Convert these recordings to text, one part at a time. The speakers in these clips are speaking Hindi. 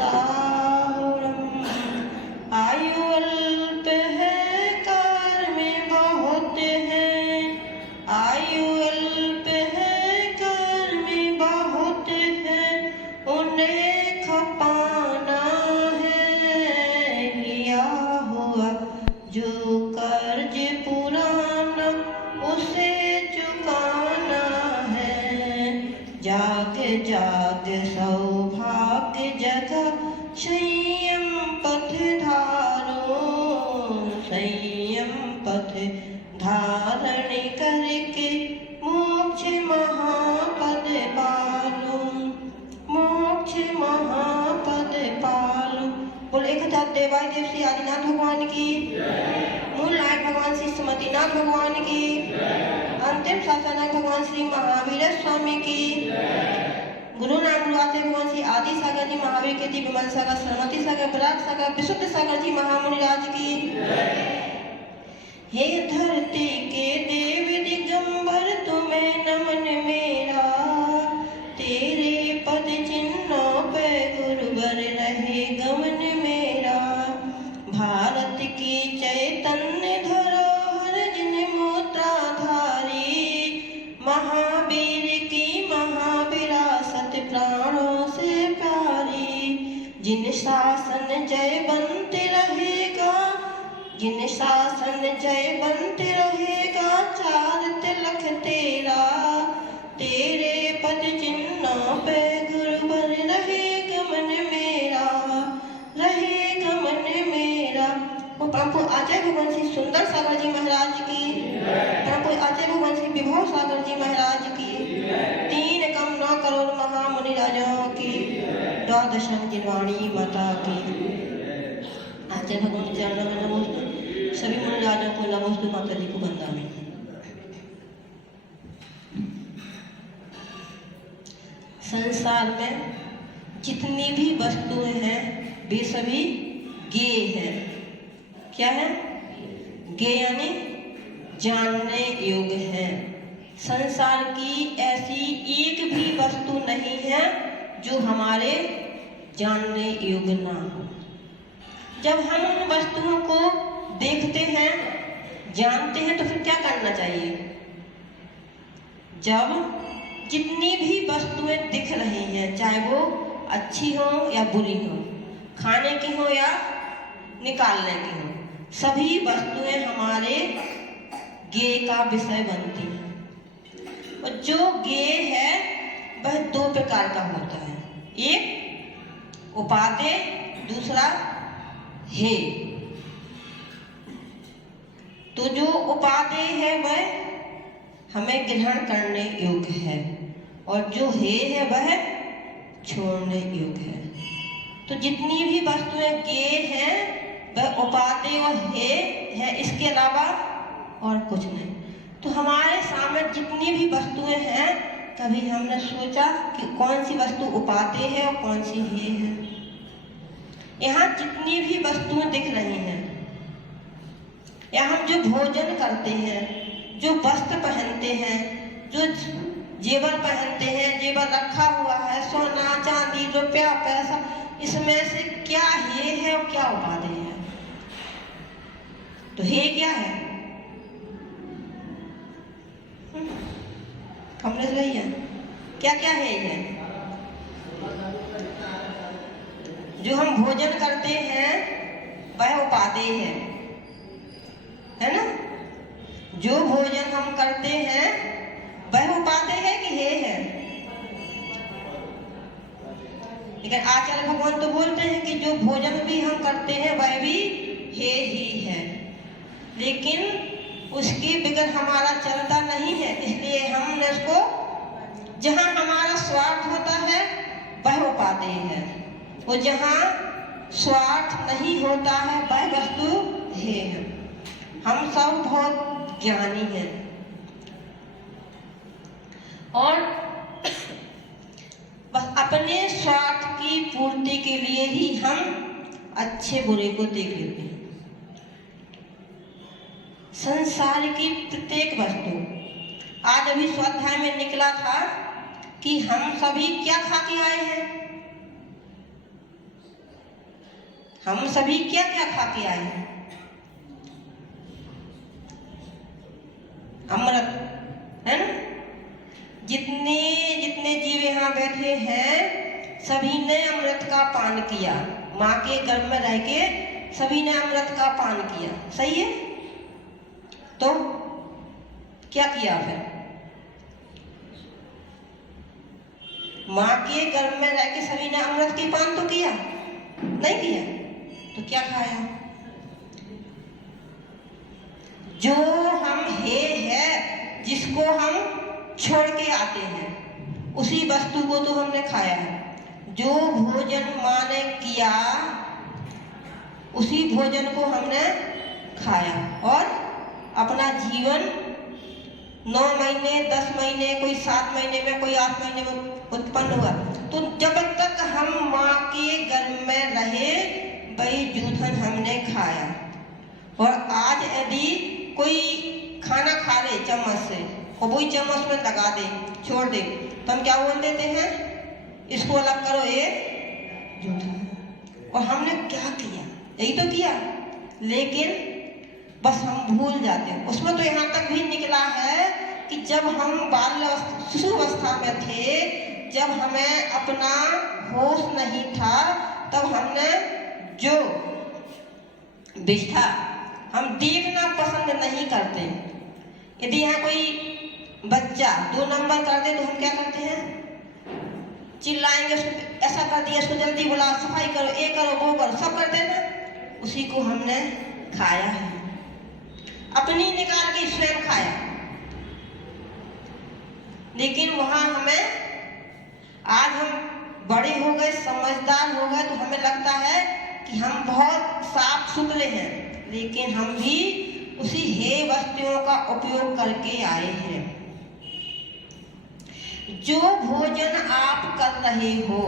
साहुरम। आयु अल्प है कर्म बहुत है, आयु अल्प है कर्म बहुत है, उन्हें खपाना है। लिया हुआ जो कर्ज पुराना उसे चुकाना है। जाग जाग सौभाग्य जगा संयम पथ धारो, संयम पथ धारण करके मोक्ष महापद पालो, मोक्ष महापद पालो। बोल 1000 देवाय देव श्री आदिनाथ भगवान की, मूल नायक भगवान श्री सुमतिनाथ भगवान की, अंतिम शासनायक भगवान श्री महावीर स्वामी की, गुरु नाम गुरु आचार्य भगवान श्री आदि सागर जी महावीर के दिव्य विमल सागर सरस्वती सागर विराट सागर विशुद्ध सागर जी महामुनि राज की। हे धरती के देव दिगंबर तुम्हें नमन मेरा, तेरे पद चिन्हों पे गुरुवर रहे गमन मेरा। भारत की चैतन्य धरोहर जिन मोत्राधारी, महावीर की महाविरासत प्राणों से प्यारी। जिन शासन जयवंत रहेगा, जिन शासन जयवंत रहेगा, चार तिलक तेरा, तेरे पद चिन्हों पे गुरुवर रहे गमन मेरा, रहे गमन मेरा। वो परम आचार्य भगवान श्री सुंदर सागर जी महाराज की, परम आचार्य भगवान श्री विभव सागर जी महाराज की, 3 कम 9 करोड़ महामुनि राजाओं की, 12 जिनवाणी माता की। आचार्य भगवान के चरणों में नमोस्तु, सभी मुनि राजाओं को नमोस्तु, माता जी को वंदना। संसार में जितनी भी वस्तुएं हैं वे सभी ज्ञेय हैं। क्या है? ज्ञेय यानी जानने योग्य है। संसार की ऐसी एक भी वस्तु नहीं है जो हमारे जानने योग्य ना हो। जब हम उन वस्तुओं को देखते हैं, जानते हैं, तो फिर क्या करना चाहिए? जब जितनी भी वस्तुएं दिख रही हैं, चाहे वो अच्छी हो या बुरी हो, खाने की हो या निकालने की हो, सभी वस्तुएं हमारे ज्ञेय का विषय बनती हैं। और जो ज्ञेय है वह 2 प्रकार का होता है, एक उपादेय, दूसरा हेय। तो जो उपादेय है वह हमें ग्रहण करने योग्य है, और जो हेय है वह छोड़ने योग्य है। तो जितनी भी वस्तुएं ज्ञेय हैं वह उपादेय और हेय है, इसके अलावा और कुछ नहीं। तो हमारे सामने जितनी भी वस्तुएं हैं, कभी हमने सोचा कि कौन सी वस्तु उपादेय है और कौन सी हेय है? यहाँ जितनी भी वस्तुएं दिख रही हैं, या हम जो भोजन करते हैं, जो वस्त्र पहनते हैं, जो जेवर पहनते हैं, जेवर रखा हुआ है, सोना चांदी रुपया पैसा, इसमें से क्या हेय है और क्या उपादेय है? तो हेय क्या है? कमलेश भैया, क्या क्या हेय है? जो हम भोजन करते हैं वह उपादेय है ना? जो भोजन हम करते हैं वह उपादेय है कि हेय है? लेकिन आचार्य भगवान तो बोलते हैं कि जो भोजन भी हम करते हैं वह भी हेय ही है, लेकिन उसके बगैर हमारा चलता नहीं है। इसलिए हमने उसको, जहाँ हमारा स्वार्थ होता है वह उपादेय है, और जहाँ स्वार्थ नहीं होता है वह वस्तु हेय है। हम सब बहुत ज्ञानी हैं, और बस अपने स्वार्थ की पूर्ति के लिए ही हम अच्छे बुरे को देख लेते हैं। संसार की प्रत्येक वस्तु, आज अभी स्वाध्याय में निकला था कि हम सभी क्या खा के आए हैं? हम सभी क्या क्या खा के आए हैं? अमृत, है ना? जितने जितने जीव यहाँ बैठे हैं सभी ने अमृत का पान किया। माँ के गर्भ में रह के सभी ने अमृत का पान किया, सही है? तो क्या किया फिर? माँ के गर्भ में रह के सभी ने अमृत के पान तो किया नहीं किया? तो क्या खाया? जो हम है जिसको हम छोड़ के आते हैं उसी वस्तु को तो हमने खाया है। जो भोजन माँ ने किया उसी भोजन को हमने खाया और अपना जीवन 9 महीने 10 महीने, कोई 7 महीने में, कोई 8 महीने में उत्पन्न हुआ। तो जब तक हम माँ के गर्भ में रहे वही जूठन हमने खाया। और आज यदि कोई खाना खा ले चम्मच से और वही चम्मच में लगा दे, छोड़ दे, तो हम क्या बोल देते हैं? इसको अलग करो, ये जूठा है। और हमने क्या किया? यही तो किया, लेकिन बस हम भूल जाते हैं। उसमें तो यहाँ तक भी निकला है कि जब हम बाल्य शिशु अवस्था में थे, जब हमें अपना होश नहीं था, तब हमने जो विष्ठा हम देखना पसंद नहीं करते। यदि यहाँ कोई बच्चा 2 नंबर कर दे तो हम क्या करते हैं? चिल्लाएंगे, उसको ऐसा कर दिया, उसको जल्दी बुला, सफाई करो, ये करो, वो करो, सब करते हैं ना। उसी को हमने खाया है, अपनी निकाल के स्वयं खाया। लेकिन वहां हमें, आज हम बड़े हो गए, समझदार हो गए, तो हमें लगता है कि हम बहुत साफ सुथरे हैं, लेकिन हम भी उसी हे वस्तुओं का उपयोग करके आए हैं। जो भोजन आप कर रहे हो,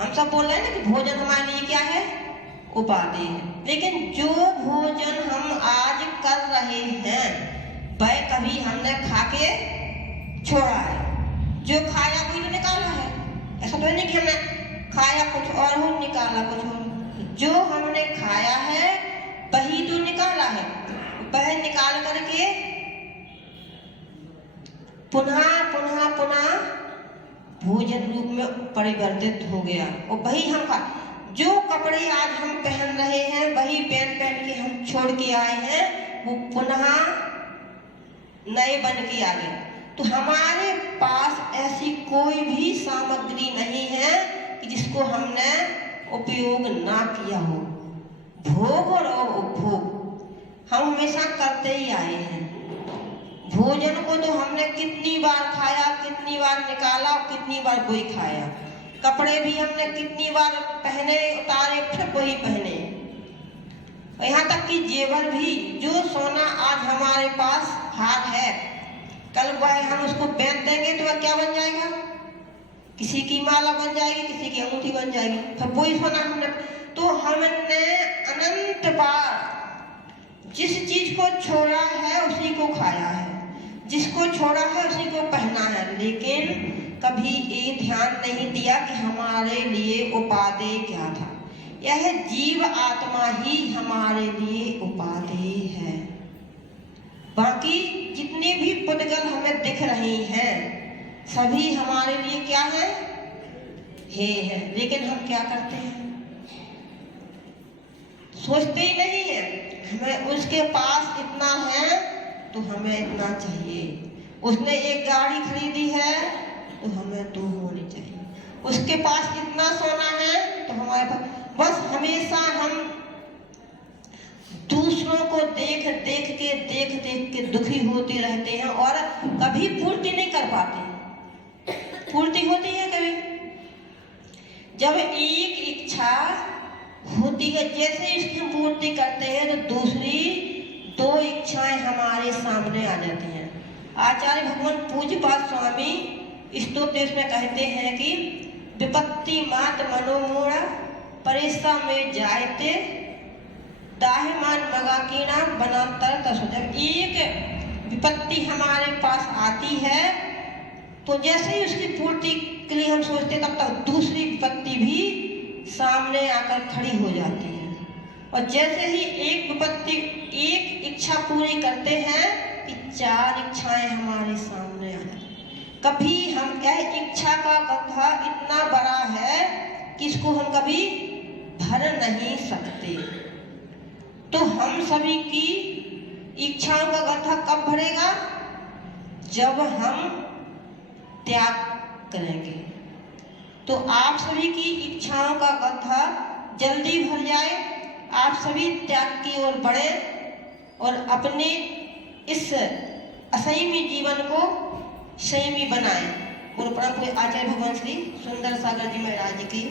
हम सब बोल रहे हैं ना कि भोजन हमारे लिए क्या है? उपादेय है। लेकिन जो भोजन हम आज कर रहे हैं वह कभी हमने खा के छोड़ा है? जो खाया वही तो निकाला है। ऐसा तो नहीं कि हमने खाया कुछ और हो, निकाला कुछ और। जो हमने खाया है वही तो निकाला है। वह निकाल करके पुनः पुनः पुनः भोजन रूप में परिवर्तित हो गया और वही हम खा। जो कपड़े आज हम पहन रहे हैं वही पहन के हम छोड़ के आए हैं, वो पुनः नए बन के आ गए। तो हमारे पास ऐसी कोई भी सामग्री नहीं है कि जिसको हमने उपयोग ना किया हो। भोग और उपभोग हम हमेशा करते ही आए हैं। भोजन को तो हमने कितनी बार खाया, कितनी बार निकाला, कितनी बार वही खाया। कपड़े भी हमने कितनी बार पहने, उतारे, फिर वही पहने। यहाँ तक कि जेवर भी, जो सोना आज हमारे पास हाथ है, कल वह हम उसको बेच देंगे तो वह क्या बन जाएगा? किसी की माला बन जाएगी, किसी की अंगूठी बन जाएगी। फिर वही सोना हमने, तो हमने अनंत बार जिस चीज को छोड़ा है उसी को खाया है, जिसको छोड़ा है उसी को पहना है, लेकिन कभी ये ध्यान नहीं दिया कि हमारे लिए उपादेय क्या था। यह जीव आत्मा ही हमारे लिए उपादेय है। बाकी जितने भी पुद्गल हमें दिख रही हैं सभी हमारे लिए क्या है? हे है। लेकिन हम क्या करते हैं? सोचते ही नहीं है। हमें उसके पास इतना है तो हमें इतना चाहिए। उसने एक गाड़ी खरीदी है तो हमें 2 होनी चाहिए। उसके पास इतना सोना है तो हमारे पास, बस हमेशा हम दूसरों को देख देख के दुखी होते रहते हैं और कभी पूर्ति नहीं कर पाते। पूर्ति होती है कभी? जब एक इच्छा होती है, जैसे इसकी पूर्ति करते हैं तो दूसरी 2 इच्छाएं हमारे सामने आ जाती हैं। आचार्य भगवान पूज्यपाद स्वामी स्तोत्र में कहते हैं कि विपत्ति मात मनोमूढ़ परेशा में जायते दाहिमान मगा कीना बनातर तसो। जब एक विपत्ति हमारे पास आती है तो जैसे ही उसकी पूर्ति के लिए हम सोचते तब तक दूसरी विपत्ति भी सामने आकर खड़ी हो जाती है। और जैसे ही एक इच्छा पूरी करते हैं कि 4 इच्छाएं हमारे सामने आ जाती हैं। कभी हम यह इच्छा का गड्ढा इतना बड़ा है कि इसको हम कभी भर नहीं सकते। तो हम सभी की इच्छाओं का गड्ढा कब भरेगा? जब हम त्याग करेंगे। तो आप सभी की इच्छाओं का गड्ढा जल्दी भर जाए, आप सभी त्याग की ओर बढ़े और अपने इस असंयमी जीवन को संयमी बनाएं। गुरु परम पूज्य आचार्य भगवान श्री सुंदर सागर जी महाराज की